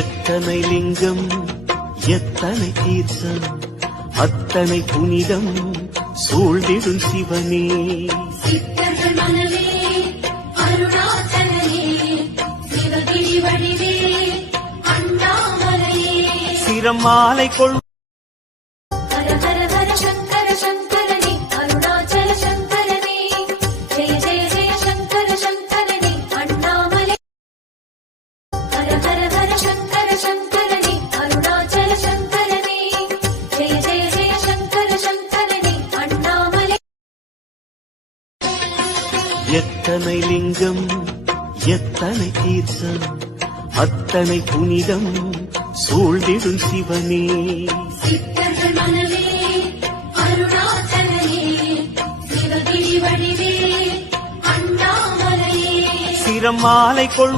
எத்தனை லிங்கம் எத்தனை தீர்த்தம் அத்தனை புனிதம் சூழ்ந்திடும் சிவனே. சித்தர்கள் மனவே அருணாச்சலனே சிவகிரி வடிவே அண்ணாமலையே. சிரம் மாலை கொள் ஹர ஹர ஹர சங்கர சங்கரனே அருணாச்சல சங்கரனே ஜெய ஜெய ஜெய சங்கர சங்கரனே அண்ணாமலை. ஹர ஹர ஹர சங்கர சங்கரனே அருணாச்சல சங்கரனே ஜெய ஜெய ஜெய சங்கர சங்கரனே அண்ணாமலை. எத்தனை லிங்கம் எத்தனை தீர்த்தம் அத்தனை புனிதம் சூழ்ந்திடும் சிவனே. சித்தர்கள் மனவே அருணாச்சலனே சிவகிரி வடிவே அண்ணாமலையே. சிரம் மாலை கொள்